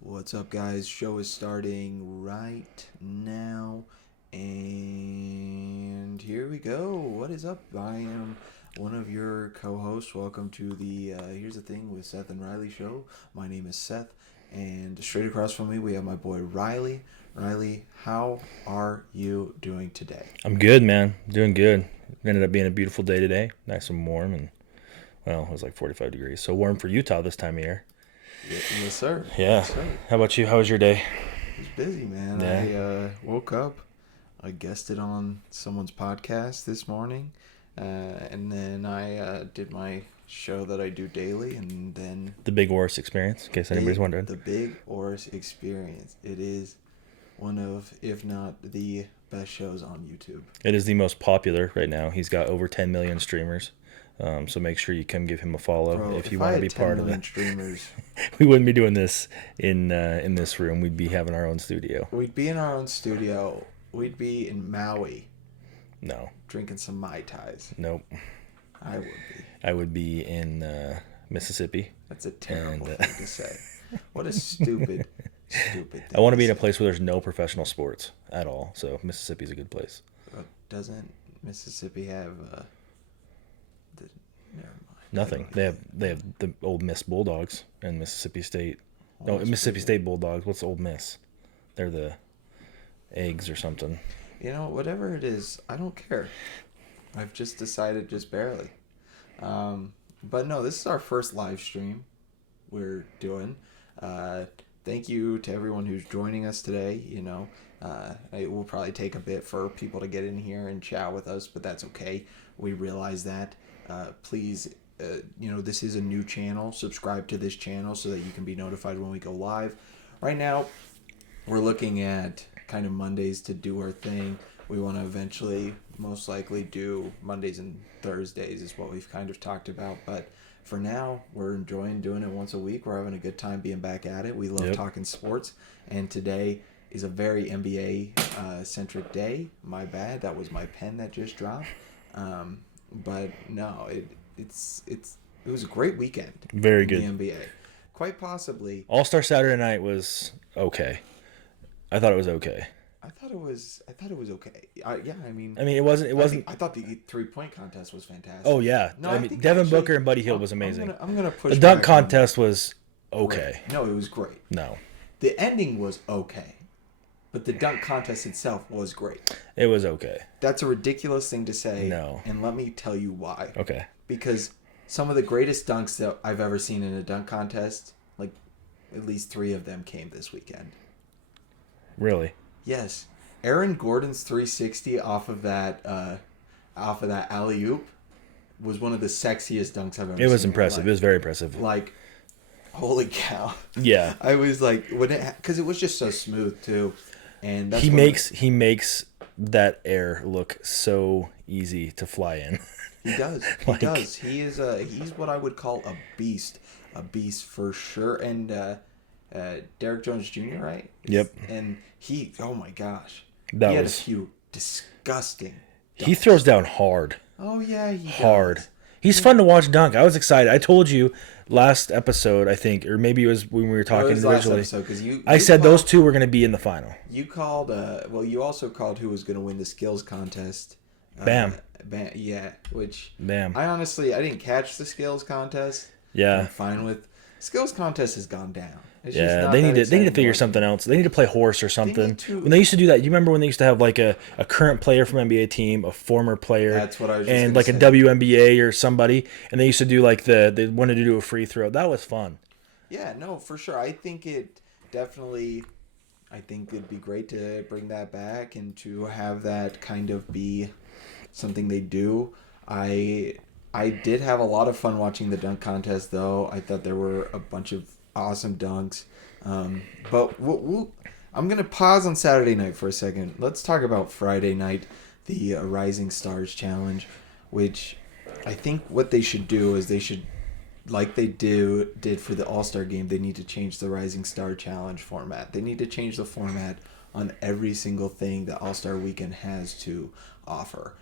What's up, guys? Show is starting right now, and here we go. What is up? I am one of your co-hosts. Welcome to the Here's the Thing with Seth and Riley show. My name is Seth, and straight across from me we have my boy Riley. Riley, how are you doing today? I'm good, man. Doing good. It ended up being a beautiful day today. Nice and warm, and well, it was like 45 degrees. So warm for Utah this time of year. Yes, sir. Yeah. Yes, sir. How about you? How was your day? I was busy, man. Yeah. I woke up. I guested on someone's podcast this morning, and then I did my show that I do daily, and then The Big Oris experience, in case anybody's wondering. the Big Oris Experience. It is one of, if not the best shows on YouTube. It is the most popular right now. He's got over 10 million streamers. So make sure you come give him a follow Bro, if you I want to had be 10 part of million it. streamers, We wouldn't be doing this in this room. We'd be having our own studio. we'd be in our own studio. We'd be in Maui No. drinking some Mai Tais. Nope. I would be. I would be in Mississippi. That's a terrible And, thing to say. What a stupid thing I want to be in a say. place where there's no professional sports at all. So Mississippi's a good place. Doesn't Mississippi have never mind. Nothing. They have the Old Miss Bulldogs and Mississippi State. No, Old Mississippi Miss. State Bulldogs. What's Old Miss? They're the eggs or something. You know, whatever it is, I don't care. I've just decided just barely. But no, this is our first live stream we're doing. Thank you to everyone who's joining us today. It will probably take a bit for people to get in here and chat with us, but that's okay. We realize that. Please, this is a new channel. Subscribe to this channel so that you can be notified when we go live. Right now, we're looking at kind of Mondays to do our thing. We want to eventually, most likely, do Mondays and Thursdays is what we've kind of talked about. But for now, we're enjoying doing it once a week. We're having a good time being back at it. We love Yep. talking sports. And today is a very NBA centric day. My bad. That was my pen that just dropped. But no, it was a great weekend. Very in good. The NBA. Quite possibly. All-Star Saturday night was okay. I thought it was okay. I thought it was okay. I mean, It wasn't. I thought the 3-point contest was fantastic. Oh yeah. No, I I mean, think Devin actually- Booker and Buddy Hill was amazing. I'm gonna push The dunk back on contest was that. okay. No, it was great. No, The ending was okay, but the dunk contest itself was great. it was okay. That's a ridiculous thing to say. No. And let me tell you why. Okay. Because some of the greatest dunks that I've ever seen in a dunk contest, like at least 3 of them came this weekend. Really. Yes, Aaron Gordon's 360 off of that alley oop was one of the sexiest dunks I've ever seen. It was in my impressive. life. It was very impressive. Like, holy cow! Yeah. I was like, because it was just so smooth too, and that's He what makes that air look so easy to fly in. he does. He does. He's what I would call a beast for sure. And Derek Jones Jr. Right? Yep. And oh my gosh, That he had was- a few disgusting. He throws down hard. Oh yeah, he Hard. does. He's fun to watch dunk. I was excited. I told you last episode, I think, or maybe it was when we were No, it talking was last originally. episode, 'cause you said called, those two were going to be in the final. You called. Well, you also called who was going to win the skills contest. Bam. Yeah, which Bam. I honestly I didn't catch the skills contest. Yeah. I'm fine with. Skills contest has gone down. It's just Yeah, not they that need to exciting figure watch. something else. They need to play horse or something. need to- When they used to do that, you remember when they used to have like a current player from NBA team, a former player, That's what I was just and gonna like say. a WNBA or somebody, and they used to do like they wanted to do a free throw. That was fun. Yeah, no, for sure. I think it definitely. I think it'd be great to bring that back and to have that kind of be something they do. I did have a lot of fun watching the dunk contest, though. I thought there were a bunch of awesome dunks. But I'm going to pause on Saturday night for a second. Let's talk about Friday night, the Rising Stars Challenge, which I think what they should do is they should, like they did for the All-Star game, they need to change the Rising Star Challenge format. They need to change the format on every single thing that All-Star Weekend has to offer.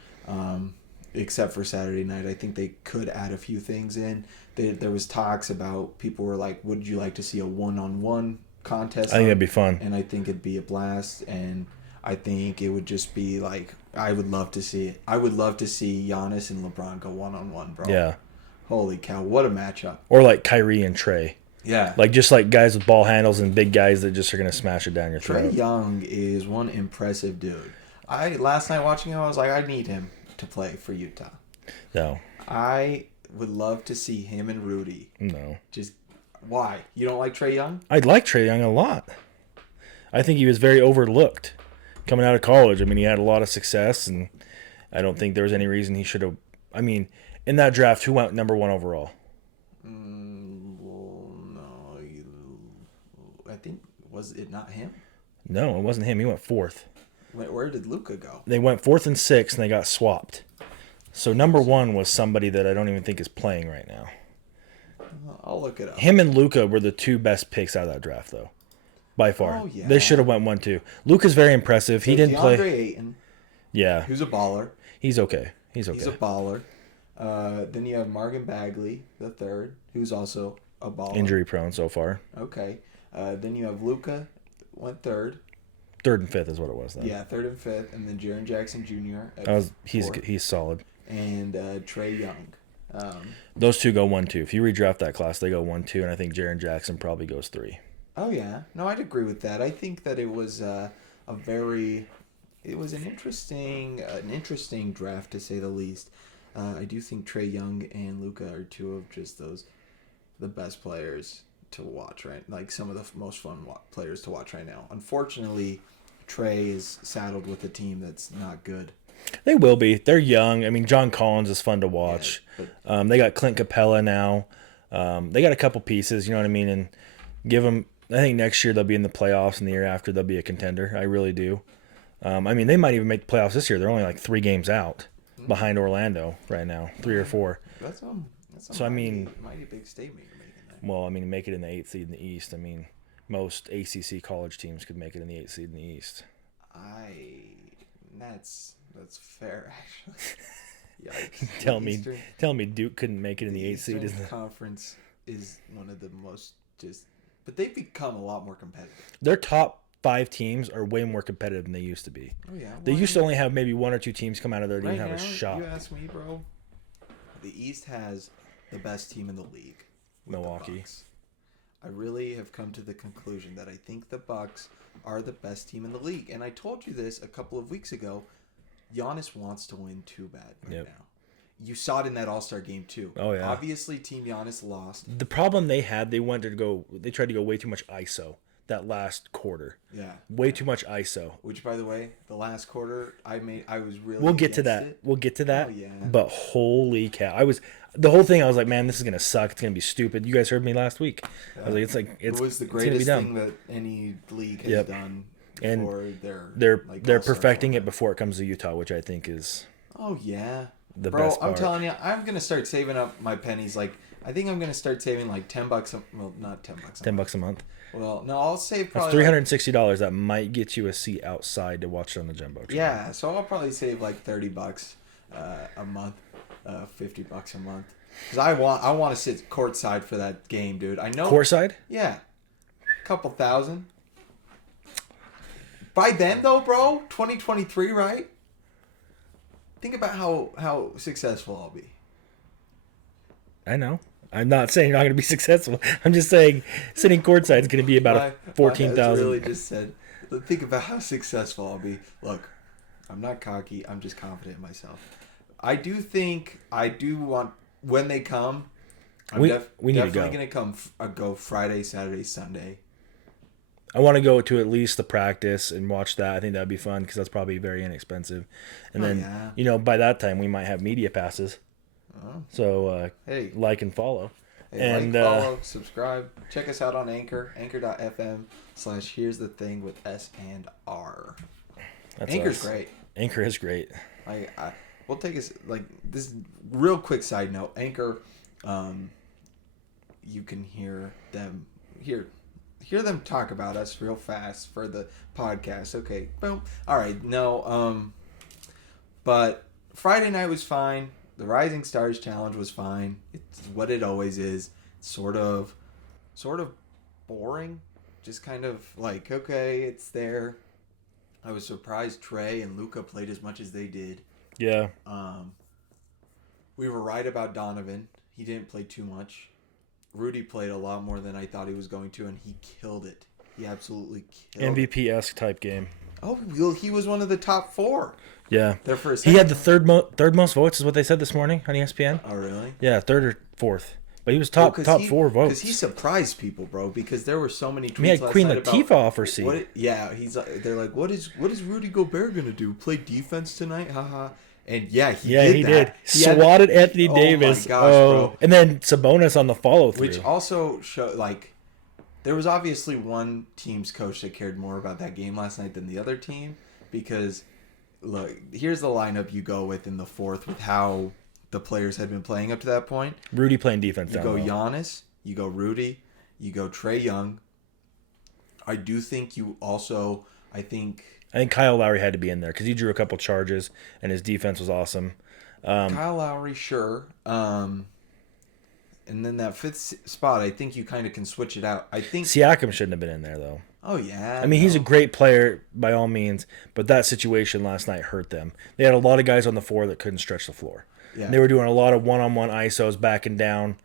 Except for Saturday night. I think they could add a few things in. There was talks about, people were like, would you like to see a one-on-one contest. I think that'd be fun. And I think it'd be a blast. And I think it would just be like, I would love to see it. I would love to see Giannis and LeBron go one-on-one, bro. Yeah. Holy cow, what a matchup. Or like Kyrie and Trey. Yeah. Like just like guys with ball handles and big guys that just are going to smash it down your throat. Trae Young is one impressive dude. Last night watching him, I was like, I need him to play for Utah. No. I would love to see him and Rudy. No. Just why? You don't like Trae Young? I like Trae Young a lot. I think he was very overlooked coming out of college. I mean, he had a lot of success, and I don't think there was any reason he should have. I mean, in that draft, who went number 1 overall? Well, no. I think, was it not him? No, it wasn't him. He went 4th. Where did Luka go? They went 4th and 6th, and they got swapped. So number 1 was somebody that I don't even think is playing right now. I'll look it up. Him and Luka were the 2 best picks out of that draft, though, by far. Oh, yeah. They should have went 1-2. Luka's very impressive. He didn't play. DeAndre Ayton. Yeah, Who's a baller. he's okay. He's okay. He's a baller. Then you have Marvin Bagley, the third, who's also a baller. Injury prone so far. Okay. Then you have Luka, went third. 3rd and 5th is what it was then. Yeah, third and fifth, and then Jaren Jackson Jr. He's solid. And Trae Young. Those 2 go 1-2. If you redraft that class, they go 1-2, and I think Jaren Jackson probably goes 3. Oh yeah, no, I'd agree with that. I think that it was an interesting draft to say the least. I do think Trae Young and Luka are 2 of just the best players to watch, right? Like some of the most fun players to watch right now. Unfortunately, Trae is saddled with a team that's not good. They will be. They're young. I mean, John Collins is fun to watch. Yeah, they got Clint Capella now. They got a couple pieces, you know what I mean? And give them, I think next year they'll be in the playoffs, and the year after they'll be a contender. I really do. I mean, they might even make the playoffs this year. They're only like 3 games out behind Orlando right now, 3 or 4. That's So, I mean, mighty big statement you're making there. Well, I mean, make it in the 8th seed in the East. I mean, most ACC college teams could make it in the 8th seed in the East. That's fair, actually. Yikes. Tell me Duke couldn't make it in the 8th seed. Eastern Conference is one of the most but they've become a lot more competitive. Their top 5 teams are way more competitive than they used to be. Oh yeah. They used to only have maybe 1 or 2 teams come out of there that right didn't have now, a shot. You ask me, bro. The East has the best team in the league. Milwaukee. I really have come to the conclusion that I think the Bucks are the best team in the league. And I told you this a couple of weeks ago. Giannis wants to win too bad right now. You saw it in that All-Star game too. Oh yeah. Obviously, Team Giannis lost. The problem they had, they tried to go way too much ISO that last quarter. Yeah. Way too much ISO. Which, by the way, the last quarter I was really. We'll get to that. It. We'll get to that. Oh yeah. But holy cow! The whole thing. I was like, man, this is gonna suck. It's gonna be stupid. You guys heard me last week. Yeah. I was like, it was the greatest thing that any league has done. And they're perfecting it before it comes to Utah, which I think is. Oh yeah. The Bro, best part. I'm telling you, I'm gonna start saving up my pennies. Like, I think I'm gonna start saving like $10. Well, not $10. $10 a month. Well, no, I'll save That's probably $360. That might get you a seat outside to watch it on the Jumbotron. Yeah, so I'll probably save like $30 a month, $50 a month. Cause I want to sit courtside for that game, dude. I know. Courtside? Yeah, couple thousand. By then, though, bro, 2023, right? Think about how successful I'll be. I know. I'm not saying you're not going to be successful. I'm just saying sitting courtside is going to be about 14,000. Really just said, think about how successful I'll be. Look, I'm not cocky. I'm just confident in myself. I do want, when they come, we need definitely to going to go Friday, Saturday, Sunday. I want to go to at least the practice and watch that. I think that'd be fun because that's probably very inexpensive. And then, by that time, we might have media passes. Oh. So, hey, like and follow. Hey, follow, subscribe. Check us out on Anchor, anchor.fm/here's the thing with S and R. Anchor's great. Anchor is great. We'll take this real quick side note. Anchor, you can hear them talk about us real fast for the podcast. Okay, boom. All right, no, but Friday night was fine. The Rising Stars Challenge was fine. It's what it always is. It's sort of boring. just kind of like, okay, it's there. I was surprised Trey and Luca played as much as they did. Yeah. Um, we were right about Donovan. He didn't play too much. Rudy played a lot more than I thought he was going to, and he killed it. He absolutely killed it. MVP-esque type game. Oh, well, he was one of the top 4. Yeah. Their first. He had the third most votes, is what they said this morning on ESPN. Oh, really? Yeah, third or fourth. But he was top 4 votes. Because he surprised people, bro. Because there were so many tweets He had last Queen night Latifah about off her seat. they're like, what is Rudy Gobert gonna do? Play defense tonight? Haha. And yeah, he did. Swatted Anthony Davis. Oh my gosh, bro. And then Sabonis on the follow through. Which also showed like there was obviously one team's coach that cared more about that game last night than the other team. Because look, here's the lineup you go with in the fourth with how the players had been playing up to that point. Rudy playing defense. You go Giannis, you go Rudy, you go Trae Young. I do think you also, I think Kyle Lowry had to be in there because he drew a couple charges and his defense was awesome. Kyle Lowry, sure. And then that fifth spot, I think you kind of can switch it out. I think Siakam shouldn't have been in there though. Oh yeah. I mean, he's a great player by all means, but that situation last night hurt them. They had a lot of guys on the floor that couldn't stretch the floor. Yeah. And they were doing a lot of one-on-one ISOs backing down.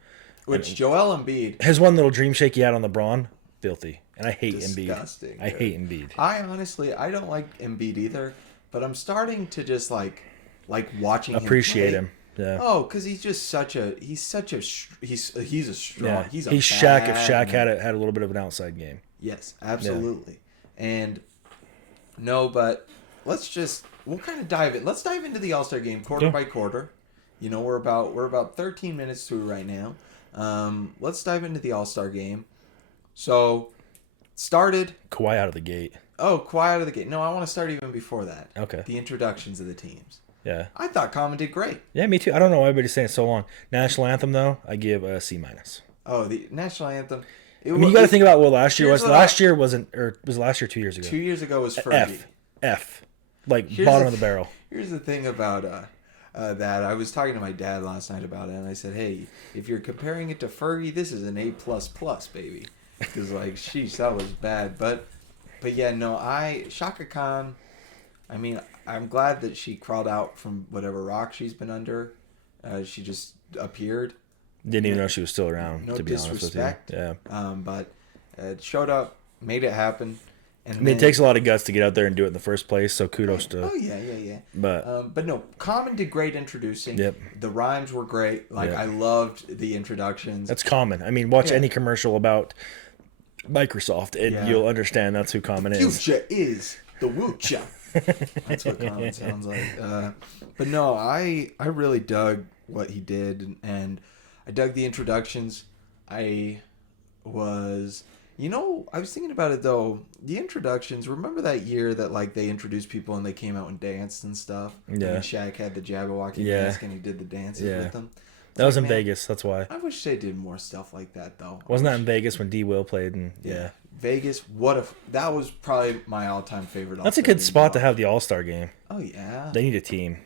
Which Joel Embiid, his one little dream shake he had on LeBron, filthy. And I hate disgusting, Embiid. I hate Embiid. I don't like Embiid either, but I'm starting to just like watching appreciate him. Yeah. Oh, because he's a strong. Yeah. He's Shaq if Shaq had a little bit of an outside game. Yes, absolutely. Yeah. And no, but we'll kind of dive in. Let's dive into the All-Star game quarter by quarter. You know, we're about 13 minutes through right now. Let's dive into the All-Star game. So, started Kawhi out of the gate. Oh, Kawhi out of the gate. No, I want to start even before that. Okay. The introductions of the teams. Yeah. I thought Common did great. Yeah, me too. I don't know why everybody's saying so long. National anthem though, I give a C-. Oh, the national anthem. You got to think about what last year was. Last year wasn't, or was last year 2 years ago? 2 years ago was Fergie. F. Like bottom of the barrel. Here's the thing about that. I was talking to my dad last night about it, and I said, hey, if you're comparing it to Fergie, this is an A++, baby. Because, like, sheesh, that was bad. But yeah, no, Shaka Khan, I mean, I'm glad that she crawled out from whatever rock she's been under. She just appeared. Didn't even know she was still around, no to be honest with you. Yeah. But showed up, made it happen. And I mean, it takes a lot of guts to get out there and do it in the first place, so kudos to... Oh, yeah. But no, Common did great introducing. Yep. The rhymes were great. Like, I loved the introductions. That's Common. I mean, watch any commercial about Microsoft, and you'll understand that's who Common is. Future is the Wucha. That's what Common sounds like. But no, I really dug what he did, and I dug the introductions. I was thinking about it though. The introductions. Remember that year that like they introduced people and they came out and danced and stuff. Yeah. And Shaq had the Jabberwocky mask and he did the dances with them. That was in Vegas. That's why. I wish they did more stuff like that though. Wasn't that in Vegas when D. Will played? And Vegas. That was probably my all-time favorite. That's a good spot to have the All-Star game. Oh yeah. They need a team.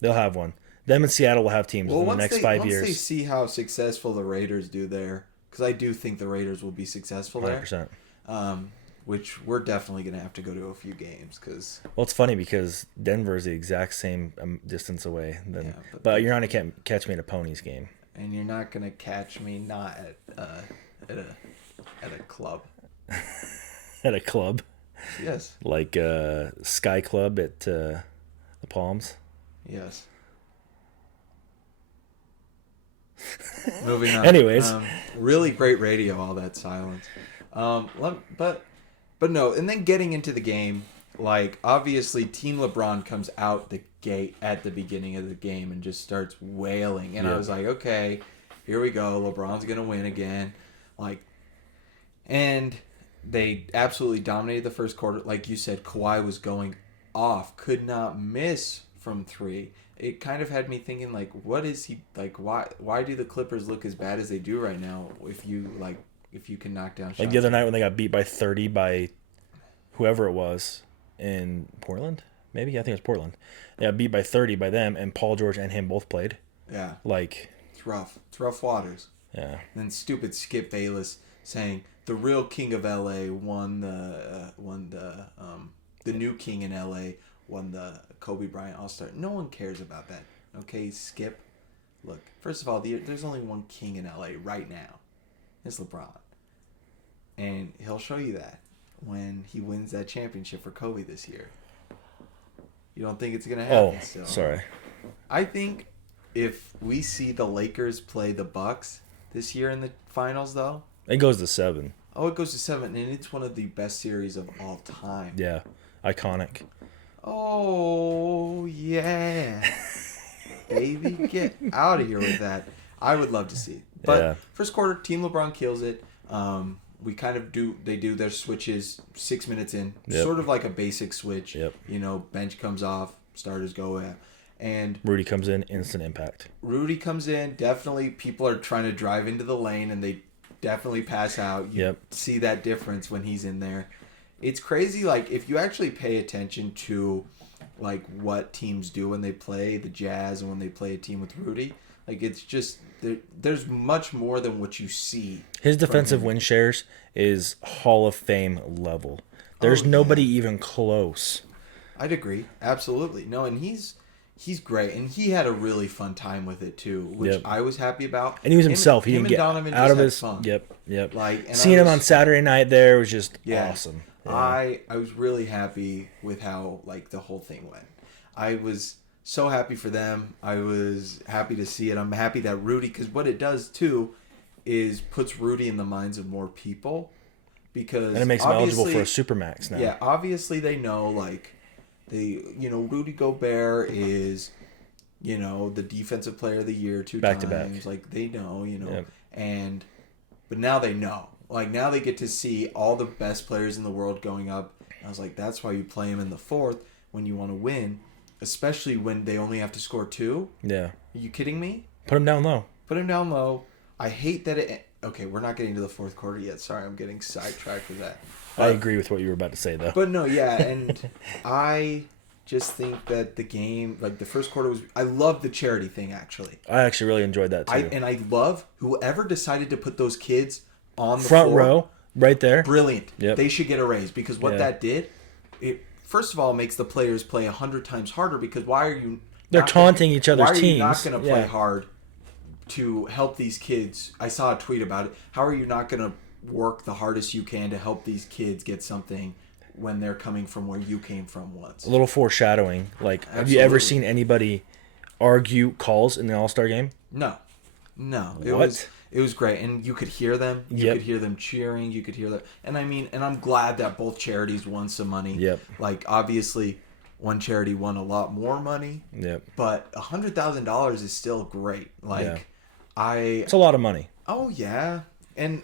They'll have one. Them and Seattle will have teams in the next 5 years. Once they see how successful the Raiders do there, because I do think the Raiders will be successful there. 100%. Which we're definitely going to have to go to a few games. Well, it's funny because Denver is the exact same distance away. But you're not going to catch me at a Ponies game. And you're not going to catch me not at a club. At a club? Yes. Like Sky Club at the Palms? Yes. Moving on. Anyways. Really great radio, all that silence. But no, and then getting into the game, like, obviously Team LeBron comes out the gate at the beginning of the game and just starts wailing. And I was like, okay, here we go. LeBron's going to win again. And they absolutely dominated the first quarter. Like you said, Kawhi was going off, could not miss from three. It kind of had me thinking, like, what is he, like, why do the Clippers look as bad as they do right now if you can knock down shots? Like the other night when they got beat by 30 by whoever it was in Portland, maybe? I think it was Portland. They got beat by 30 by them, and Paul George and him both played. Yeah. Like... It's rough. It's rough waters. Yeah. And then stupid Skip Bayless saying the real king of LA won the new king in LA won the Kobe Bryant All-Star. No one cares about that. Okay, Skip. Look, first of all, there's only one king in LA right now. It's LeBron. And he'll show you that when he wins that championship for Kobe this year. You don't think it's going to happen still? Sorry. I think if we see the Lakers play the Bucks this year in the finals, though. It goes to 7. Oh, it goes to 7, and it's one of the best series of all time. Yeah. Iconic. Oh, yeah. Baby, get out of here with that. I would love to see it. But first quarter, Team LeBron kills it. We kind of they do their switches 6 minutes in. Yep. Sort of like a basic switch. Yep. You know, bench comes off, starters go in. And Rudy comes in, instant impact. Rudy comes in. Definitely people are trying to drive into the lane, and they definitely pass out. You see that difference when he's in there. It's crazy. Like, if you actually pay attention to, like, what teams do when they play the Jazz and when they play a team with Rudy, like, it's just there's much more than what you see. His defensive win shares is Hall of Fame level. There's nobody even close. I'd agree. Absolutely. No, and he's great, and he had a really fun time with it too, which I was happy about. And he was himself. He didn't get Donovan out of his fun. Yep. Like, seeing him on Saturday night there was just awesome. Yeah. I was really happy with how, like, the whole thing went. I was so happy for them. I was happy to see it. I'm happy that Rudy, because what it does too is puts Rudy in the minds of more people, because and it makes him eligible for a Supermax now. Yeah, obviously they know, like, Rudy Gobert is, the defensive player of the year back times. To back. Like, they know, but now they know. Like, now they get to see all the best players in the world going up. I was like, that's why you play them in the fourth when you want to win, especially when they only have to score 2. Yeah. Are you kidding me? Put him down low. Put him down low. I hate that it... Okay, we're not getting to the fourth quarter yet. Sorry, I'm getting sidetracked with that. I agree with what you were about to say, though. But no, yeah, and I just think that the game, like, the first quarter was... I love the charity thing, actually. I actually really enjoyed that, too. And I love whoever decided to put those kids on the front floor, row, right there. Brilliant. Yep. They should get a raise, because what that did, it first of all makes the players play 100 times harder, because why are you... They're taunting each other's teams. Why are you not going to play hard to help these kids? I saw a tweet about it. How are you not going to work the hardest you can to help these kids get something when they're coming from where you came from once? A little foreshadowing. Like, Have you ever seen anybody argue calls in the All-Star game? No. What? It was great, and you could hear them. You could hear them cheering. You could hear them, and I'm glad that both charities won some money. Yep. Like, obviously, one charity won a lot more money. Yep. But $100,000 is still great. Like, it's a lot of money. Oh yeah, and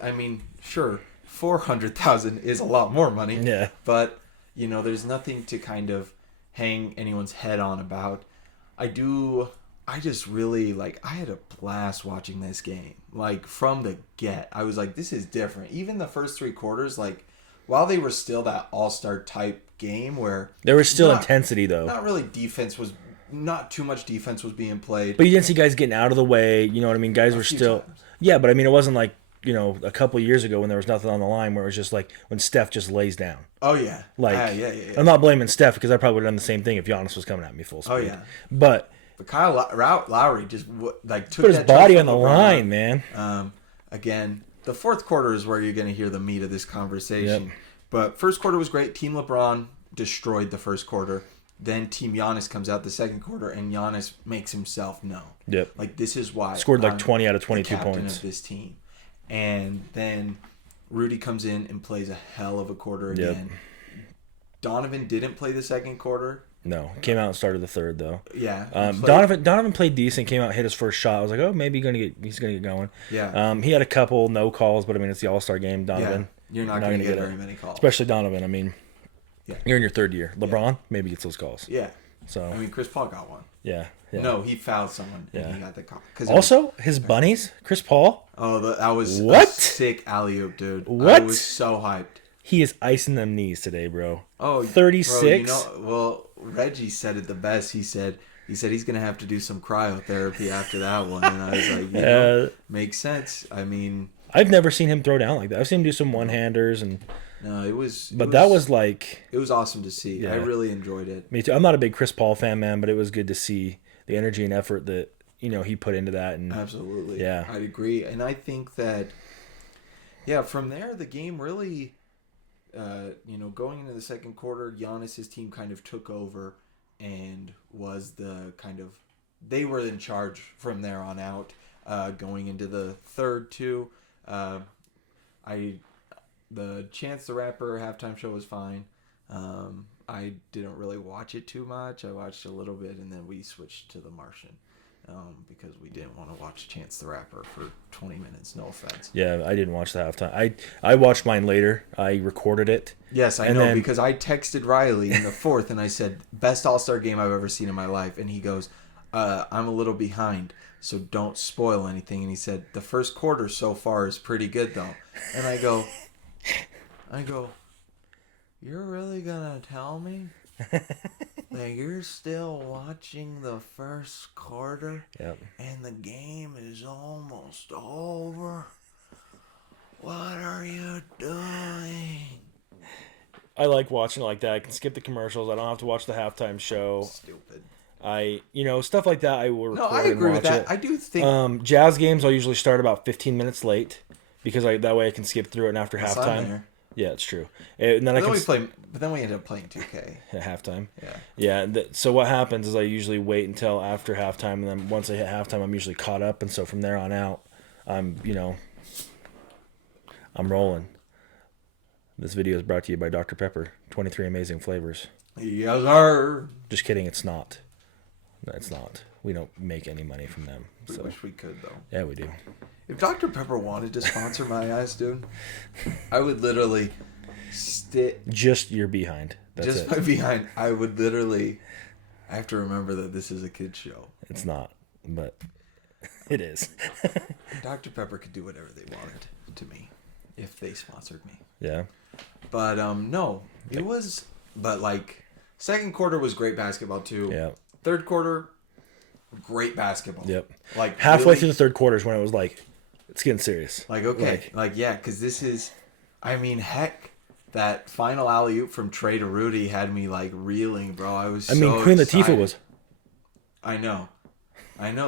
sure, 400,000 is a lot more money. Yeah. But there's nothing to kind of hang anyone's head on about. I just really, like, I had a blast watching this game. Like, from the get, I was like, this is different. Even the first 3 quarters, like, while they were still that all-star type game where... There was still intensity, though. Not really not too much defense was being played. But you didn't see guys getting out of the way. You know what I mean? Guys were still... Times. Yeah, but it wasn't like, a couple years ago when there was nothing on the line where it was just like when Steph just lays down. Oh, yeah. Like, yeah. I'm not blaming Steph, because I probably would have done the same thing if Giannis was coming at me full speed. Oh, yeah. But Kyle Lowry just took put his body on the line, man. Again, the fourth quarter is where you're going to hear the meat of this conversation. Yep. But first quarter was great. Team LeBron destroyed the first quarter. Then Team Giannis comes out the second quarter, and Giannis makes himself known. Yep. Like, this is why scored like 20 out of 22 captain points of this team. And then Rudy comes in and plays a hell of a quarter again. Yep. Donovan didn't play the second quarter. No, came out and started the third though. Yeah, Donovan played decent. Came out, hit his first shot. I was like, oh, maybe he's gonna get going. Yeah. He had a couple no calls, but it's the All-Star game. Donovan, you're not gonna get very many calls, especially Donovan. You're in your third year. LeBron maybe gets those calls. Yeah. So Chris Paul got one. Yeah. No, he fouled someone and he got the call. Also, his bunnies, Chris Paul. Oh, that was what? A sick alley-oop, dude. What? I was so hyped. He is icing them knees today, bro. Oh, 36. Bro, Reggie said it the best. He said he's gonna have to do some cryotherapy after that one, and I was like, makes sense. I've never seen him throw down like that. I've seen him do some one-handers and. No, it was. That was like. It was awesome to see. Yeah. I really enjoyed it. Me too. I'm not a big Chris Paul fan, man, but it was good to see the energy and effort that he put into that. And absolutely, yeah, I'd agree. And I think that, from there the game really, going into the second quarter, Giannis's team kind of took over and was the kind of they were in charge from there on out. Going into the third too, the Chance the Rapper halftime show was fine. I didn't really watch it too much. I watched a little bit, and then we switched to The Martian because we didn't want to watch Chance the Rapper for 20 minutes. No offense. Yeah, I didn't watch the halftime. I watched mine later. I recorded it. Yes, I know, because I texted Riley in the fourth, and I said, best All-Star game I've ever seen in my life. And he goes, I'm a little behind, so don't spoil anything. And he said, the first quarter so far is pretty good, though. And I go, you're really gonna tell me that you're still watching the first quarter? Yep. And the game is almost over? What are you doing? I like watching it like that. I can skip the commercials. I don't have to watch the halftime show. Stupid. Stuff like that I will record. No, I agree with that. It. I do think Jazz games I'll usually start about 15 minutes late because that way I can skip through it and after halftime. Yeah, it's true. And then but then we end up playing 2K at halftime. Yeah. Yeah. So what happens is I usually wait until after halftime, and then once I hit halftime, I'm usually caught up, and so from there on out, I'm rolling. This video is brought to you by Dr. Pepper. 23 amazing flavors. Yes, sir. Just kidding. It's not. No, it's not. We don't make any money from them. I wish we could, though. Yeah, we do. If Dr. Pepper wanted to sponsor my ass, dude, I would literally just your behind. That's just it. my behind. I would literally. I have to remember that this is a kid's show. It's not, but it is. Dr. Pepper could do whatever they wanted to me if they sponsored me. Yeah. But no, it was. But second quarter was great basketball too. Yeah. Third quarter, great basketball. Yep. Halfway really, through the third quarter is when it was it's getting serious. Because this is, heck, that final alley oop from Trey to Rudy had me reeling, bro. I was. Queen Latifah was. I know,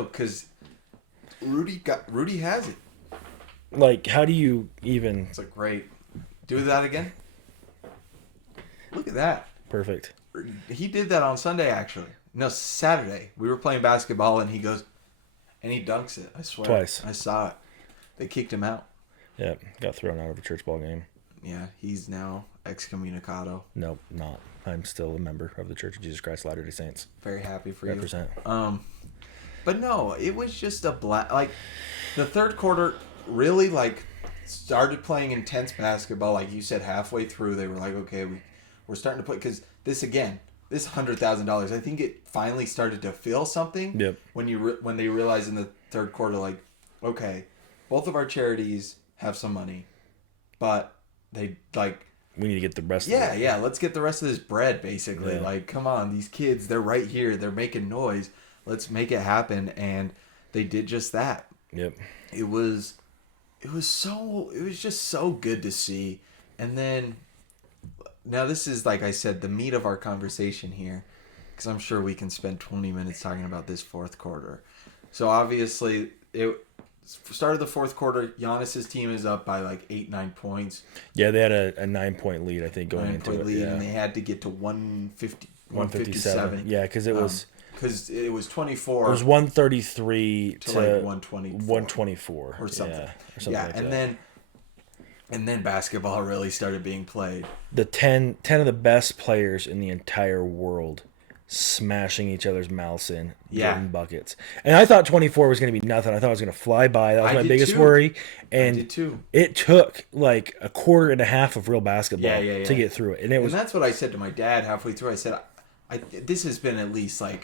because Rudy has it. How do you even? It's great. Do that again. Look at that. Perfect. He did that on Sunday, actually. No, Saturday. We were playing basketball, and he goes, and he dunks it. I swear. Twice. I saw it. They kicked him out. Yeah, got thrown out of a church ball game. Yeah, he's now excommunicado. Nope, not. I'm still a member of the Church of Jesus Christ Latter-day Saints. Very happy for Represent. you. But no, it was just a the third quarter really started playing intense basketball. Like you said, halfway through they were okay, we're starting to play, because this $100,000. I think it finally started to feel something. Yep. When they realized in the third quarter, okay, both of our charities have some money, but they we need to get the rest. Yeah, let's get the rest of this bread, basically. Yeah. Come on, these kids, they're right here, they're making noise. Let's make it happen, and they did just that. Yep. It was just so good to see. And then now this is, like I said, the meat of our conversation here, because I'm sure we can spend 20 minutes talking about this fourth quarter. So obviously, it started the fourth quarter. Giannis's team is up by 8-9 points. Yeah, they had a 9-point lead, I think, going into it. Lead, yeah. And they had to get to 157. Yeah, because it was... Because it was 24. It was 133 to 124 or something. Yeah, and that. And then basketball really started being played. The 10 of the best players in the entire world smashing each other's mouths in, getting buckets. And I thought 24 was going to be nothing. I thought it was going to fly by. That was my biggest worry. And I did too. It took a quarter and a half of real basketball to get through it. And that's what I said to my dad halfway through. I said, this has been at least a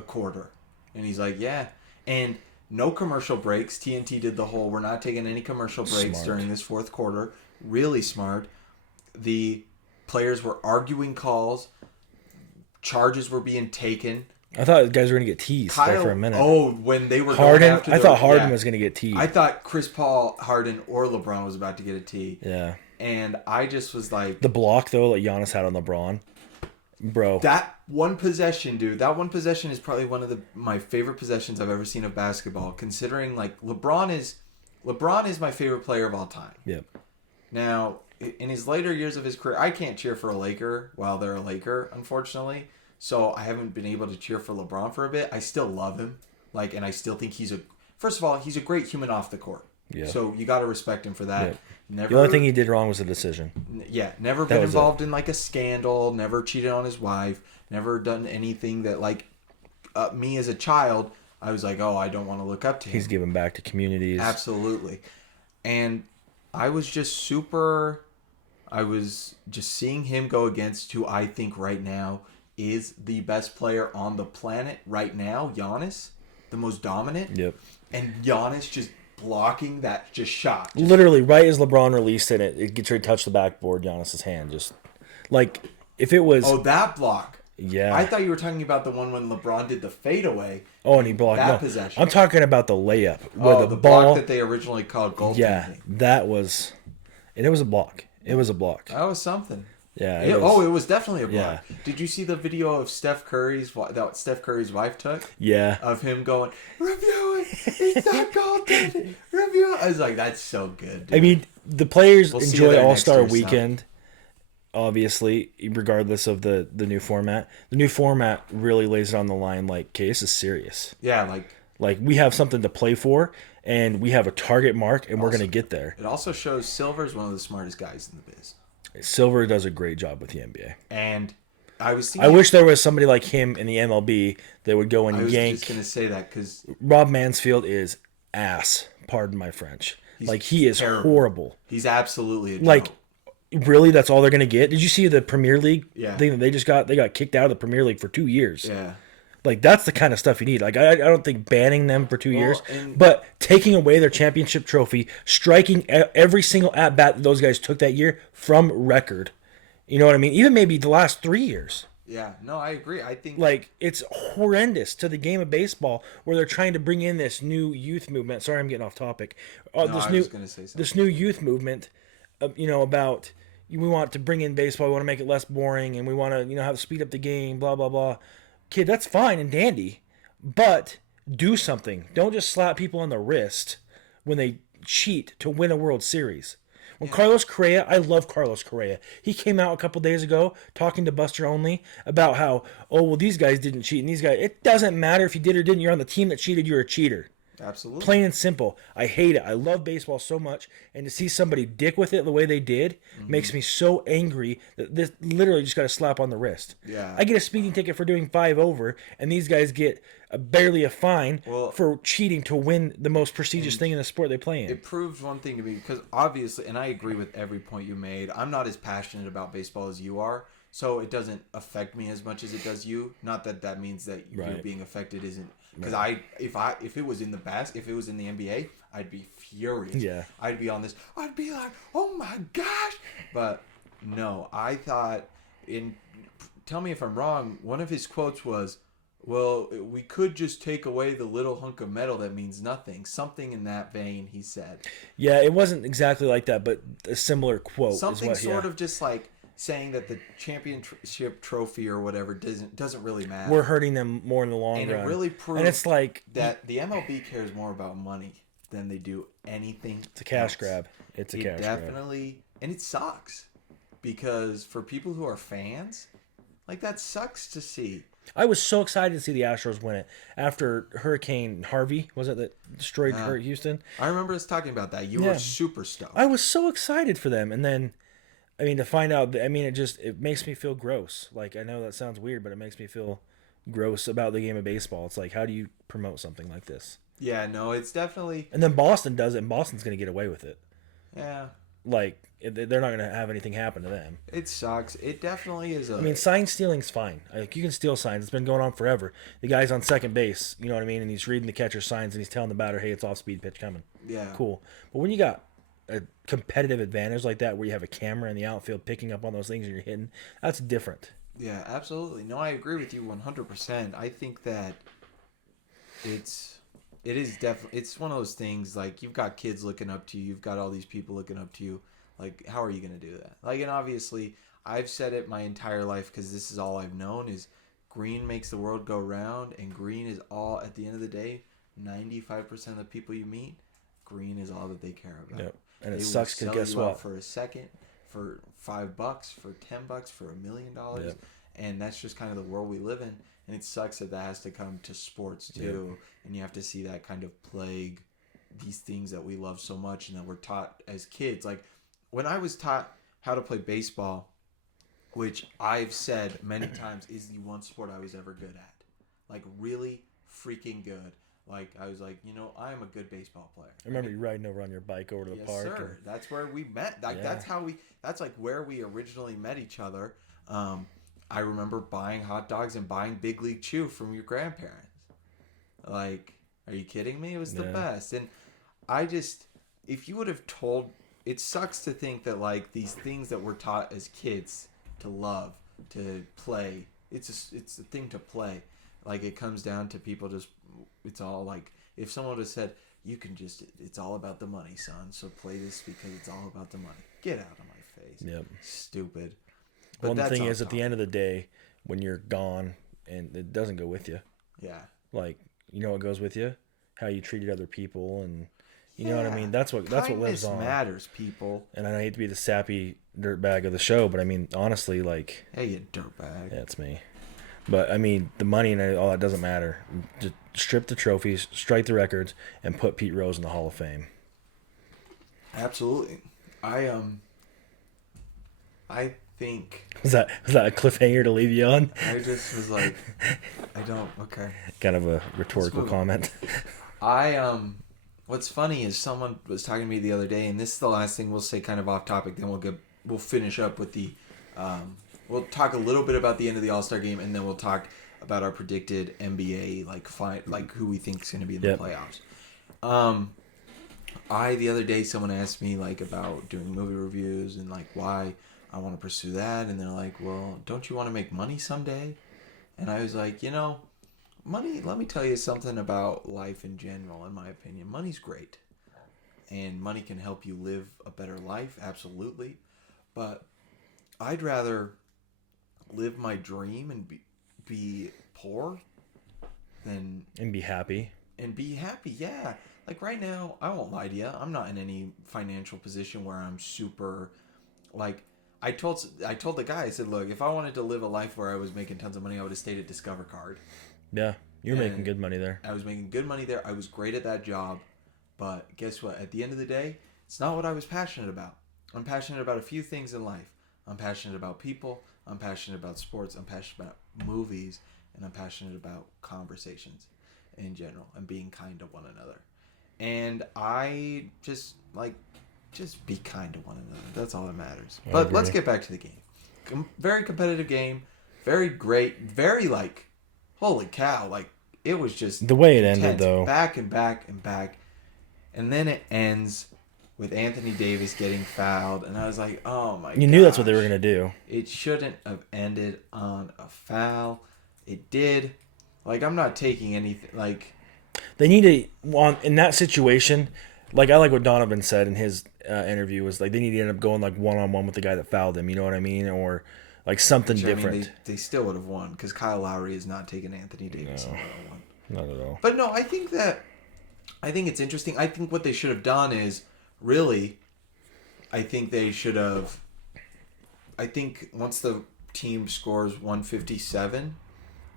quarter. And he's like, yeah. And no commercial breaks. TNT did the whole, we're not taking any commercial breaks during this fourth quarter. Really smart. The players were arguing calls. Charges were being taken I thought guys were going to get teased there Kyle, for a minute. oh, when they were Harden, going after I thought Harden yeah. was going to get teased. I thought Chris Paul, Harden, or LeBron was about to get a tee. Yeah. And I just was like... The block, though, that Giannis had on LeBron. Bro. That one possession, dude. That one possession is probably one of my favorite possessions I've ever seen of basketball, considering, like, LeBron is my favorite player of all time. Yep. Now, in his later years of his career, I can't cheer for a Laker while they're a Laker, unfortunately. So I haven't been able to cheer for LeBron for a bit. I still love him. Like, and I still think first of all, he's a great human off the court. Yeah. So you got to respect him for that. Yep. Never, the only thing he did wrong was the decision. Yeah, never been involved in like a scandal, never cheated on his wife, never done anything that like me as a child, I was like, oh, I don't want to look up to him. He's given back to communities. Absolutely. And I was just seeing him go against who I think right now is the best player on the planet right now, Giannis, the most dominant. Yep. And Giannis just blocking that shot. Literally, right as LeBron released it gets ready to touch the backboard, Giannis's hand just like if it was. Oh, that block. Yeah. I thought you were talking about the one when LeBron did the fadeaway. Oh, and he blocked that possession. I'm talking about the layup where the ball block that they originally called goaltending. Yeah, that was, and it was a block. It was a block. That was something. Yeah. It was definitely a block. Yeah. Did you see the video of Steph Curry's wife took? Yeah. Of him going, review it. It's not goaltending. Review it. I was like, that's so good, dude. I mean, the players enjoy All-Star Weekend. Weekend, obviously, regardless of the new format. The new format really lays it on the line like, okay, this is serious. Yeah, like we have something to play for, and we have a target mark, and we're going to get there. It also shows Silver's one of the smartest guys in the biz. Silver does a great job with the NBA. And I wish there was somebody like him in the MLB that would go and yank. I was just going to say that because Rob Mansfield is ass. Pardon my French. He is terrible. Horrible. He's absolutely a like, really, that's all they're going to get? Did you see the Premier League thing that they just got? They got kicked out of the Premier League for 2 years. Yeah. Like, that's the kind of stuff you need. Like, I don't think banning them for 2 years, but taking away their championship trophy, striking every single at-bat that those guys took that year from record. You know what I mean? Even maybe the last 3 years. Yeah, no, I agree. I think like it's horrendous to the game of baseball where they're trying to bring in this new youth movement. Sorry, I'm getting off topic. I was going to say something. This new youth movement, about we want to bring in baseball, we want to make it less boring, and we want to have to speed up the game. Blah blah blah. Kid, that's fine and dandy, but do something. Don't just slap people on the wrist when they cheat to win a World Series. When Carlos Correa, I love Carlos Correa. He came out a couple days ago talking to Buster Only about how, these guys didn't cheat. And these guys, it doesn't matter if you did or didn't. You're on the team that cheated. You're a cheater. Absolutely. Plain and simple. I hate it. I love baseball so much. And to see somebody dick with it the way they did makes me so angry that this literally just got a slap on the wrist. Yeah. I get a speeding ticket for doing 5 over, and these guys get barely a fine for cheating to win the most prestigious thing in the sport they play in. It proved one thing to me because obviously, and I agree with every point you made, I'm not as passionate about baseball as you are. So it doesn't affect me as much as it does you. Not that means that you being affected isn't. Because if it was in the NBA, I'd be furious. Yeah. I'd be on this. I'd be like, oh my gosh. But no, I thought tell me if I'm wrong. One of his quotes was, "Well, we could just take away the little hunk of metal that means nothing." Something in that vein, he said. Yeah, it wasn't exactly like that, but a similar quote. Something of just like saying that the championship trophy or whatever doesn't really matter. We're hurting them more in the long run. And it really proves and it's like that the MLB cares more about money than they do anything. It's a cash grab. It's a cash grab. Definitely, and it sucks because for people who are fans, like that sucks to see. I was so excited to see the Astros win it after Hurricane Harvey, was it, that destroyed Houston? I remember us talking about that. You were super stoked. I was so excited for them, and then to find out, it makes me feel gross. Like, I know that sounds weird, but it makes me feel gross about the game of baseball. It's like, how do you promote something like this? Yeah, no, it's definitely... And then Boston does it, and Boston's going to get away with it. Yeah. Like, they're not going to have anything happen to them. It sucks. It definitely is sign stealing's fine. Like, you can steal signs. It's been going on forever. The guy's on second base, you know what I mean? And he's reading the catcher's signs, and he's telling the batter, hey, it's off-speed pitch coming. Yeah. Cool. But when you got a competitive advantage like that where you have a camera in the outfield picking up on those things and you're hitting, that's different. Yeah, absolutely. No, I agree with you 100%. I think that it's it is definitely it's one of those things like you've got kids looking up to you, you've got all these people looking up to you. Like how are you going to do that? Like and obviously I've said it my entire life cuz this is all I've known is green makes the world go round and green is all at the end of the day 95% of the people you meet green is all that they care about. Yep. And it They will sucks because sell guess you out what? for a second, for $5, for $10, for $1 million, Yep. and that's just kind of the world we live in. And it sucks that that has to come to sports too, and you have to see that kind of plague these things that we love so much and that we're taught as kids. Like when I was taught how to play baseball, which I've said many times is the one sport I was ever good at, like really freaking good. Like I was like, I am a good baseball player. I remember you riding over on your bike over to the Yes, park. sir. That's where we met. Like Yeah. that's like where we originally met each other. I remember buying hot dogs and buying Big League Chew from your grandparents. Like, are you kidding me? It was the Yeah. best. And if you would have told, it sucks to think that like these things that we're taught as kids to love, to play, it's a thing to play. Like it comes down to people just, it's all like, if someone would have said, it's all about the money, son. So play this because it's all about the money. Get out of my face. Yep. Stupid. Well, the thing off is, at the topic. end of the day, when you're gone and it doesn't go with you, Yeah. like, you know what goes with you? How you treated other people, and you know what I Yeah. mean? That's what lives Kindness on. matters, people. And I hate to be the sappy dirtbag of the show, but I mean, honestly, like, Hey, you dirtbag. yeah, it's me. But I mean, the money and all that doesn't matter. Just strip the trophies, strike the records, and put Pete Rose in the Hall of Fame. Absolutely. I think Was that a cliffhanger to leave you on? I just was like, I don't. Okay. Kind of a rhetorical Let's move comment. What's funny is someone was talking to me the other day, and this is the last thing we'll say, kind of off topic. Then we'll finish up with we'll talk a little bit about the end of the All-Star game, and then we'll talk about our predicted NBA like who we think is going to be in the playoffs. The other day someone asked me like about doing movie reviews and like why I want to pursue that, and they're like, well, don't you want to make money someday? And I was like, money, let me tell you something about life in general. In my opinion, money's great, and money can help you live a better life, absolutely, but I'd rather live my dream and be poor than And be happy. and be happy. Yeah. Like right now, I won't lie to you. I'm not in any financial position where I'm super like I told the guy, I said, look, if I wanted to live a life where I was making tons of money, I would have stayed at Discover Card. Yeah, you're And making good money there. I was making good money there. I was great at that job. But guess what? At the end of the day, it's not what I was passionate about. I'm passionate about a few things in life. I'm passionate about people. I'm passionate about sports. I'm passionate about movies. And I'm passionate about conversations in general and being kind to one another. And I just be kind to one another. That's all that matters. But let's get back to the game. Very competitive game. Very great. Very like, holy cow. Like, it was just The way it intense. ended, though. Back and back and back. And then it ends with Anthony Davis getting fouled. And I was like, oh my god. You knew that's what they were going to do. It shouldn't have ended on a foul. It did. Like, I'm not taking anything. Like, They need to, in that situation, like I like what Donovan said in his interview, was like they need to end up going like one-on-one with the guy that fouled him, you know what I mean? Or like something different. I mean, they still would have won because Kyle Lowry is not taking Anthony Davis on one. Not at all. But no, I think it's interesting. I think what they should have done is really, I think once the team scores 157,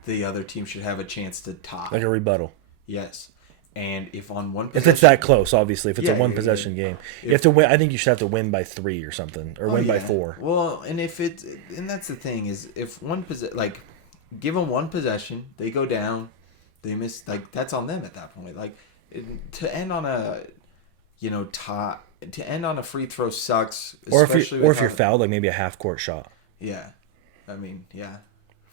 the other team should have a chance to tie. Like a rebuttal. Yes. And if on one If possession, it's that close, obviously. If it's Yeah, a one yeah, possession yeah. game. You have to win. I think you should have to win by 3 or something. Or win by 4. Well, and that's the thing is if give them one possession, they go down, they miss, like that's on them at that point. Like to end on a to end on a free throw sucks. Or if you're fouled, like maybe a half court shot. Yeah, I mean, yeah.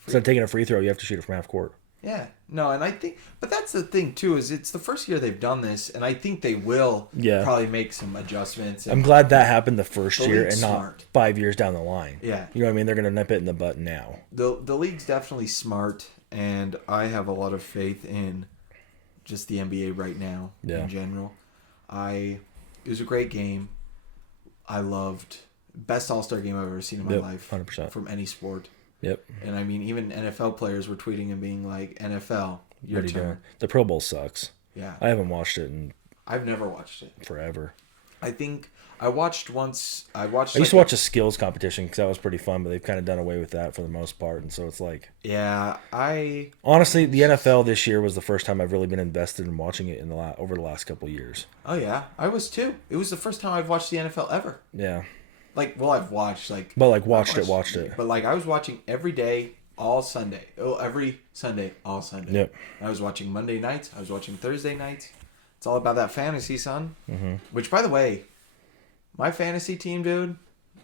Instead of taking a free throw, you have to shoot it from half court. Yeah. No, and I think, but that's the thing too, is it's the first year they've done this, and I think they will Yeah. probably make some adjustments. I'm And glad that happened the first the year league's and not smart. 5 years down the line. Yeah. You know what I mean? They're going to nip it in the butt now. The league's definitely smart, and I have a lot of faith in just the NBA right now Yeah. in general. It was a great game. I loved best All-Star game I've ever seen in my Yep, life 100%. from any sport. Yep. And I mean, even NFL players were tweeting and being like, "NFL, your What are you turn." doing? The Pro Bowl sucks. Yeah, I haven't watched it in I've never watched it. forever. I think I watched once. I watched. I used to watch a skills competition because that was pretty fun, but they've kind of done away with that for the most part. And so it's like, Yeah, honestly, the NFL this year was the first time I've really been invested in watching it in over the last couple of years. Oh yeah, I was too. It was the first time I've watched the NFL ever. Yeah. I've watched But like watched it. But like I was watching every day, all Sunday. Oh, every Sunday, all Sunday. Yep. I was watching Monday nights. I was watching Thursday nights. It's all about that fantasy, son. Mm-hmm. Which, by the way, my fantasy team, dude,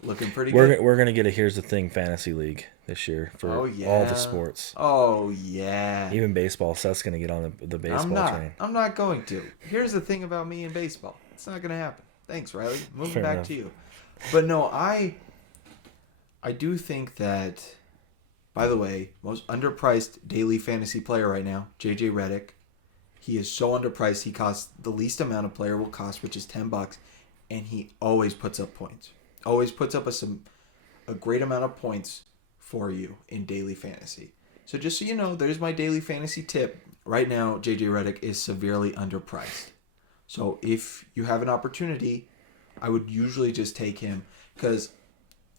looking pretty We're good. we're gonna get a Here's the Thing fantasy league this year for all the sports. Oh yeah. Even baseball. Seth's gonna get on the baseball train. I'm not going to. Here's the thing about me and baseball. It's not gonna happen. Thanks, Riley. Moving Fair back enough. to you. But no, I do think that. By the way, most underpriced daily fantasy player right now, JJ Redick. He is so underpriced. He costs the least amount a player will cost, which is $10, and he always puts up points. Always puts up a great amount of points for you in daily fantasy. So just so you know, there's my daily fantasy tip. Right now, JJ Redick is severely underpriced. So if you have an opportunity, I would usually just take him because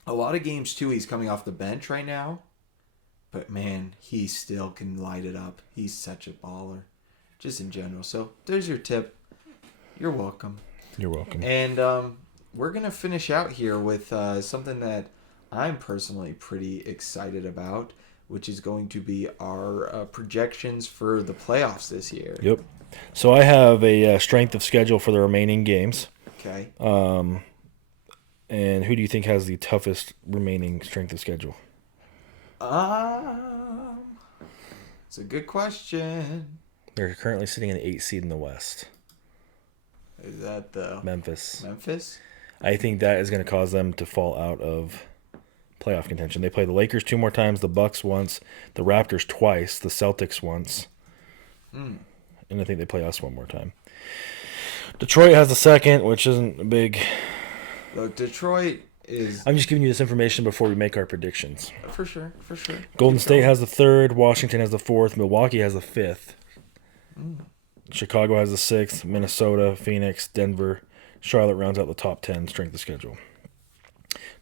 a lot of games too, he's coming off the bench right now. But man, he still can light it up. He's such a baller, just in general. So there's your tip. You're welcome. You're welcome. And we're gonna finish out here with something that I'm personally pretty excited about, which is going to be our projections for the playoffs this year. Yep. So I have a strength of schedule for the remaining games. Okay. And who do you think has the toughest remaining strength of schedule? It's a good question. They're currently sitting in the 8th seed in the West. Is that the Memphis. Memphis? I think that is going to cause them to fall out of playoff contention. They play the Lakers 2 more times, the Bucks once, the Raptors twice, the Celtics once. And I think they play us 1 more time. Detroit has the second, which isn't a big... Look, Detroit is... I'm just giving you this information before we make our predictions. For sure. Golden State has the 3rd, Washington has the 4th, Milwaukee has the 5th. Chicago has the 6th, Minnesota, Phoenix, Denver, Charlotte rounds out the top 10 strength of schedule.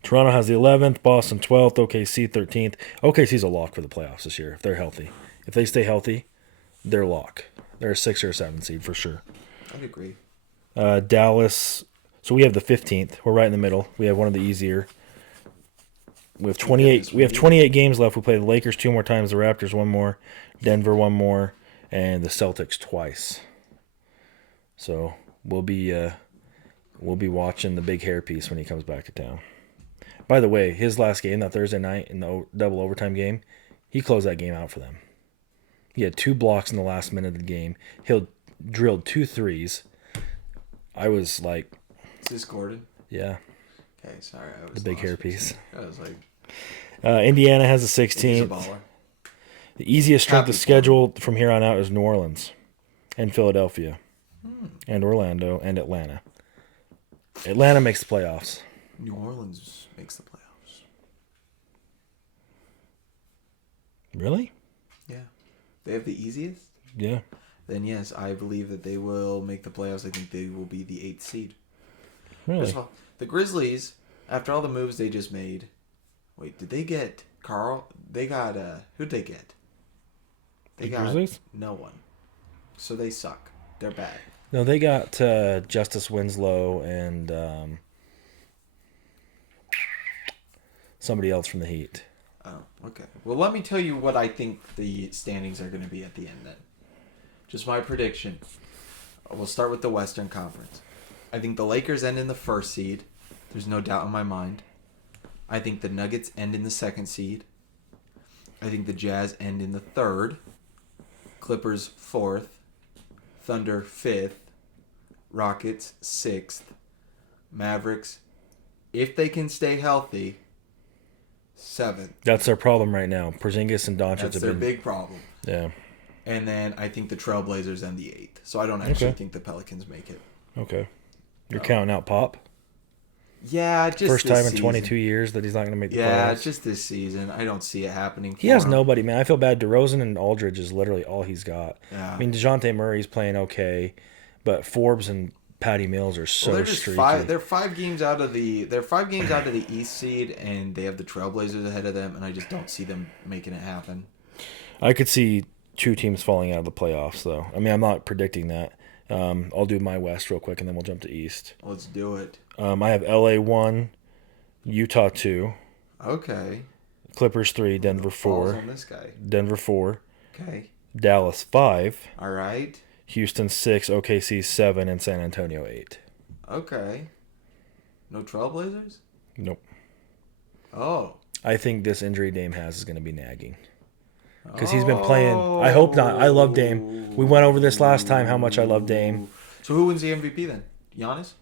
Toronto has the 11th, Boston 12th, OKC 13th. OKC's a lock for the playoffs this year if they're healthy. If they stay healthy, they're lock. They're a 6 or a 7 seed for sure. I'd agree. Dallas, so we have the 15th. We're right in the middle. We have one of the easier. We have 28. We have 28 games left. We play the Lakers 2 more times, the Raptors 1 more, Denver 1 more, and the Celtics twice. So we'll be watching the big hairpiece when he comes back to town. By the way, his last game, that Thursday night in the double overtime game, he closed that game out for them. He had 2 blocks in the last minute of the game. He drilled 2 threes. I was like, Is this Gordon? yeah. Okay, sorry. I was The big lost for a hairpiece. second. I was like, Indiana has the he's a 16th. baller. The easiest strength Happy of schedule from here on out is New Orleans and Philadelphia and Orlando and Atlanta. Atlanta makes the playoffs. New Orleans makes the playoffs. Really? Yeah. They have the easiest? Yeah. Then yes, I believe that they will make the playoffs. I think they will be the 8th seed. Really? First of all, the Grizzlies, after all the moves they just made, wait, did they get Carl? They got, who'd they get? They The got Grizzlies? no one. So they suck. They're bad. No, they got Justice Winslow and somebody else from the Heat. Oh, okay. Well, let me tell you what I think the standings are going to be at the end then. Just my prediction. We'll start with the Western Conference. I think the Lakers end in the 1st seed. There's no doubt in my mind. I think the Nuggets end in the 2nd seed. I think the Jazz end in the 3rd. Clippers 4th, Thunder 5th, Rockets 6th, Mavericks, if they can stay healthy, 7th. That's their problem right now. Porzingis and Doncic That's have their been big problem. Yeah. And then I think the Trailblazers end the 8th. So I don't actually think the Pelicans make it. Okay. You're counting out Pop? Yeah, just first this time in season. 22 years that he's not going to make the playoffs. Yeah, just this season. I don't see it happening. He has nobody, man. I feel bad. DeRozan and Aldridge is literally all he's got. Yeah. I mean, DeJounte Murray's playing okay, but Forbes and Patty Mills are so they're just streaky. They're 5 games out of the East seed, and they have the Trailblazers ahead of them, and I just don't see them making it happen. I could see 2 teams falling out of the playoffs, though. I mean, I'm not predicting that. I'll do my West real quick, and then we'll jump to East. Let's do it. I have LA 1, Utah 2. Okay. Clippers 3, Denver 4. On this guy. Denver 4. Okay. Dallas 5. All right. Houston 6, OKC 7, and San Antonio 8. Okay. No Trailblazers? Nope. Oh. I think this injury Dame has is going to be nagging. Because he's been playing. I hope not. I love Dame. We went over this last time how much I love Dame. So who wins the MVP then? Giannis?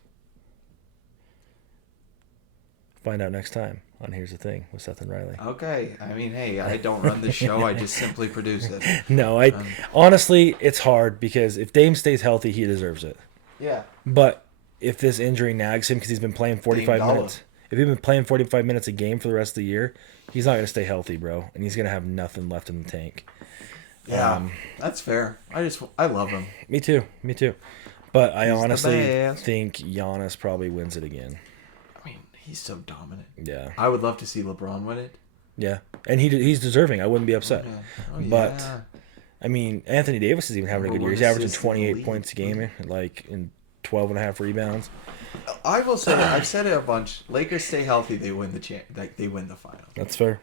Find out next time on Here's the Thing with Seth and Riley. Okay. I mean, hey, I don't run the show. I just simply produce it. No, honestly, it's hard because if Dame stays healthy, he deserves it. Yeah. But if this injury nags him because he's been playing 45 minutes. If he's been playing 45 minutes a game for the rest of the year, he's not going to stay healthy, bro. And he's going to have nothing left in the tank. Yeah, that's fair. I love him. Me too. But I He's honestly the best. think Giannis probably wins it again. I mean, he's so dominant. Yeah. I would love to see LeBron win it. Yeah. And he's deserving. I wouldn't be upset. Oh, But, yeah. I mean, Anthony Davis is even having a good year. He's averaging 28 points a game, like in 12 and a half rebounds. I will say that I've said it a bunch. Lakers stay healthy, they win they win the final. That's fair.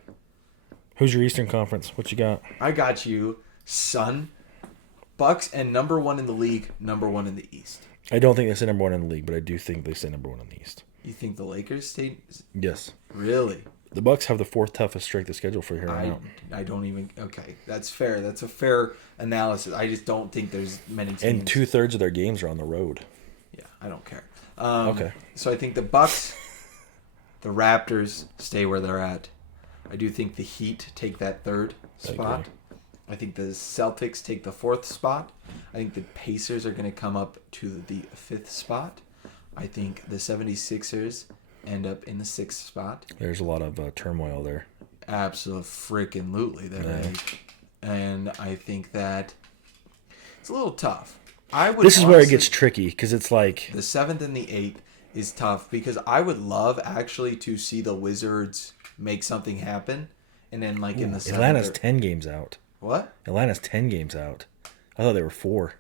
Who's your Eastern Conference? What you got? I got you, son. Bucks and number 1 in the league, number 1 in the East. I don't think they stay number 1 in the league, but I do think they stay number 1 in the East. You think the Lakers stay? Yes. Really? The Bucks have the 4th toughest strength of schedule for here on out. I don't even. Okay, that's fair. That's a fair analysis. I just don't think there's many teams. And 2/3 of their games are on the road. Yeah, I don't care. Okay. So I think the Bucks, the Raptors stay where they're at. I do think the Heat take that 3rd spot. I think the Celtics take the 4th spot. I think the Pacers are going to come up to the 5th spot. I think the 76ers end up in the 6th spot. There's a lot of turmoil there. Absolutely there Yeah. is. And I think that it's a little tough. This is where it gets tricky because it's like the 7th and the 8th is tough because I would love actually to see the Wizards make something happen, and then like in the 7th Atlanta's 10 games out. What? Atlanta's 10 games out. I thought they were 4.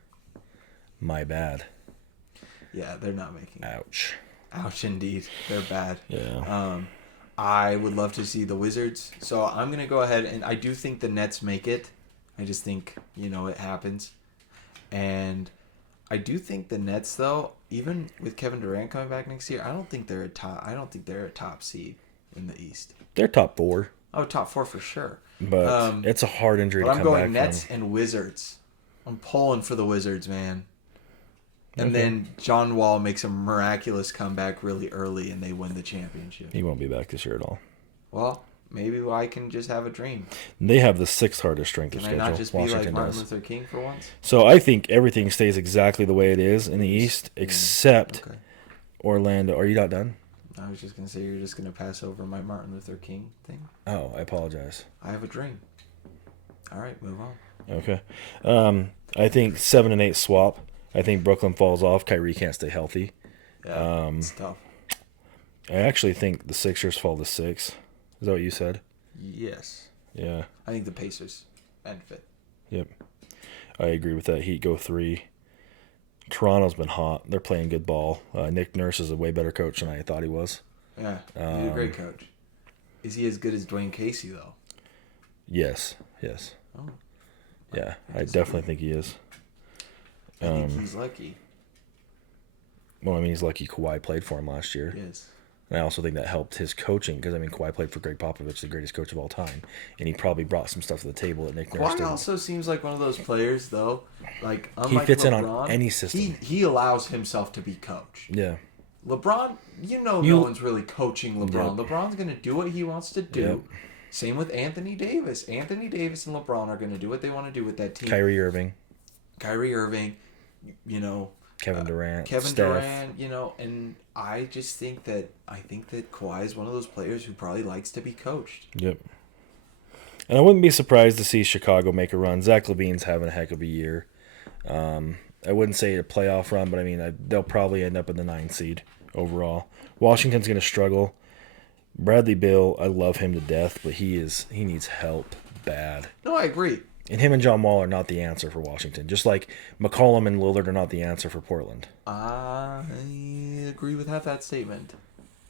My bad. Yeah, they're not making it. Ouch. Ouch, indeed. They're bad. Yeah. I would love to see the Wizards, so I'm gonna go ahead and I do think the Nets make it. I just think it happens, and I do think the Nets though, even with Kevin Durant coming back next year, I don't think they're a top seed in the East. They're top 4. Oh, top 4 for sure. But it's a hard injury to I'm come going back Nets from. and Wizards. I'm pulling for the Wizards, man. And Okay. then John Wall makes a miraculous comeback really early, and they win the championship. He won't be back this year at all. Well, maybe I can just have a dream. They have the 6th hardest strength of Can I schedule. not just be Washington like Martin does. Luther King for once? So I think everything stays exactly the way it is in the East, except Okay. Orlando. Are you not done? I was just going to say you're just going to pass over my Martin Luther King thing. Oh, I apologize. I have a dream. All right, move on. Okay. I think 7 and 8 swap. I think Brooklyn falls off. Kyrie can't stay healthy. Yeah, it's tough. I actually think the Sixers fall to 6. Is that what you said? Yes. Yeah. I think the Pacers end 5th. Yep. I agree with that. Heat go 3. Toronto's been hot. They're playing good ball. Nick Nurse is a way better coach than I thought he was. Yeah, he's a great coach. Is he as good as Dwayne Casey, though? Yes. Oh, Yeah, I definitely think he is. I think he's lucky. Well, I mean, he's lucky Kawhi played for him last year. Yes. And I also think that helped his coaching because, I mean, Kawhi played for Greg Popovich, the greatest coach of all time. And he probably brought some stuff to the table that Nick Nurse Kawhi didn't. also seems like one of those players, though. Like, He unlike fits LeBron, in on any system. He allows himself to be coached. Yeah. LeBron, no one's really coaching LeBron. Yep. LeBron's going to do what he wants to do. Yep. Same with Anthony Davis. Anthony Davis and LeBron are going to do what they want to do with that team. Kyrie Irving, Kevin Durant, Kevin Steph. Durant, and I just think that Kawhi is one of those players who probably likes to be coached. Yep. And I wouldn't be surprised to see Chicago make a run. Zach LaVine's having a heck of a year. I wouldn't say a playoff run, but I mean they'll probably end up in the 9th seed overall. Washington's going to struggle. Bradley Beal, I love him to death, but he needs help bad. No, I agree. And him and John Wall are not the answer for Washington. Just like McCollum and Lillard are not the answer for Portland. I agree with that statement.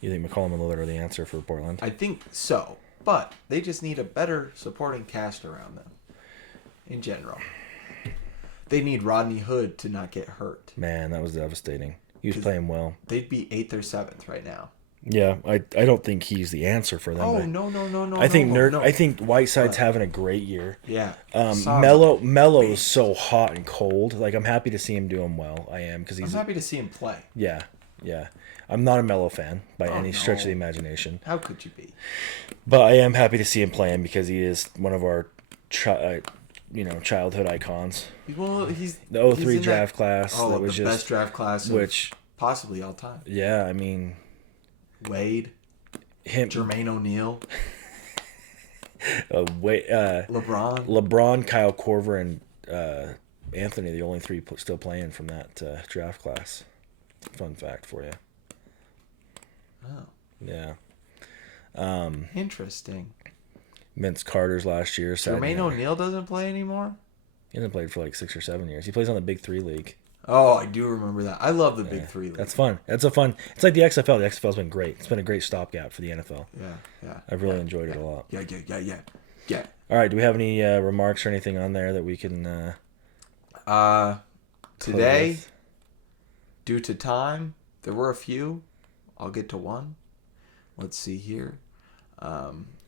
You think McCollum and Lillard are the answer for Portland? I think so, but they just need a better supporting cast around them in general. They need Rodney Hood to not get hurt. Man, that was devastating. He was playing well. They'd be 8th or 7th right now. Yeah, I don't think he's the answer for them. Oh, no. I think Whiteside's having a great year. Yeah. Melo's so hot and cold. Like, I'm happy to see him doing well. I am, because I'm happy to see him play. Yeah. I'm not a Melo fan by any stretch of the imagination. How could you be? But I am happy to see him playing because he is one of our childhood icons. Well, he's the 03 draft class. Oh, that was the just, best draft class which possibly all time. Yeah, I mean, Wade, Jermaine O'Neal, LeBron, Kyle Korver, and Anthony, the only 3 still playing from that draft class. Fun fact for you. Oh. Yeah. Interesting. Vince Carter's last year. Jermaine O'Neal doesn't play anymore? He hasn't played for like 6 or 7 years. He plays on the Big 3 league. Oh, I do remember that. I love the Big 3 league. That's fun. It's like the XFL. The XFL's been great. It's been a great stopgap for the NFL. Yeah. I've really enjoyed it a lot. Yeah. All right. Do we have any remarks or anything on there that we can... today, due to time, there were a few. I'll get to one. Let's see here.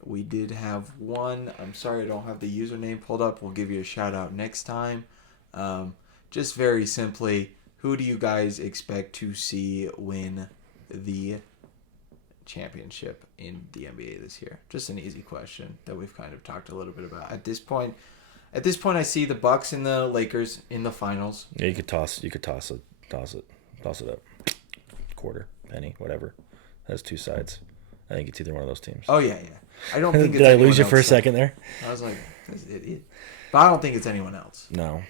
We did have one. I'm sorry I don't have the username pulled up. We'll give you a shout out next time. Just very simply, who do you guys expect to see win the championship in the NBA this year? Just an easy question that we've kind of talked a little bit about. At this point, I see the Bucks and the Lakers in the finals. Yeah, you could toss it up. Quarter, penny, whatever. Has 2 sides. I think it's either one of those teams. Oh yeah. I don't think. Did I lose you for a second there? I was like, this idiot. But I don't think it's anyone else. No.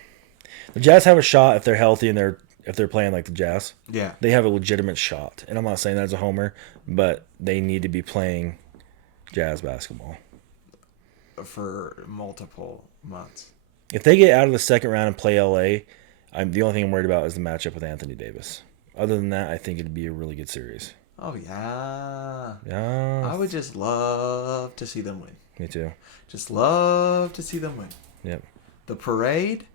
The Jazz have a shot if they're healthy and if they're playing like the Jazz. Yeah. They have a legitimate shot. And I'm not saying that as a homer, but they need to be playing Jazz basketball for multiple months. If they get out of the second round and play LA, the only thing I'm worried about is the matchup with Anthony Davis. Other than that, I think it'd be a really good series. Oh, yeah. Yeah. I would just love to see them win. Me too. Just love to see them win. Yep. The parade,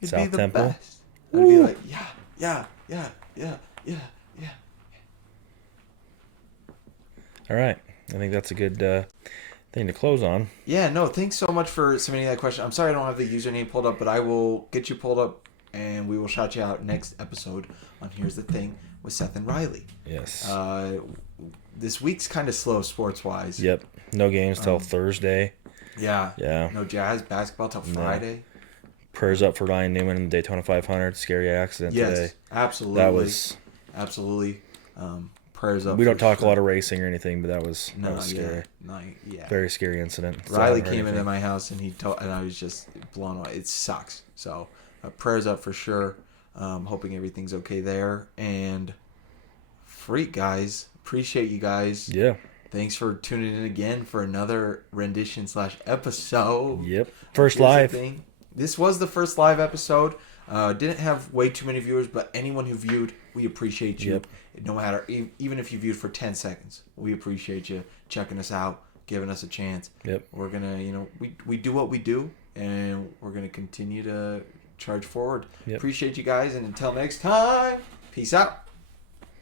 it'd South be the Temple. best. I'd be like, yeah. All right. I think that's a good thing to close on. Yeah, no, thanks so much for submitting that question. I'm sorry I don't have the username pulled up, but I will get you pulled up, and we will shout you out next episode on Here's the Thing with Seth and Riley. Yes. This week's kind of slow sports-wise. Yep. No games till Thursday. Yeah. Yeah. No Jazz basketball till Friday. Prayers up for Ryan Newman in the Daytona 500. Scary accident today. Yes, absolutely. That was... Absolutely. Prayers up. We don't talk a lot of racing or anything, but that was scary. Yeah. Very scary incident. Riley came into my house and and I was just blown away. It sucks. So prayers up for sure. Hoping everything's okay there. And freak guys, appreciate you guys. Yeah. Thanks for tuning in again for another rendition/episode. Yep. First live. This was the first live episode. Didn't have way too many viewers, but anyone who viewed, we appreciate you. Yep. No matter, even if you viewed for 10 seconds, we appreciate you checking us out, giving us a chance. Yep. We're gonna, we do what we do, and we're gonna continue to charge forward. Yep. Appreciate you guys, and until next time, peace out.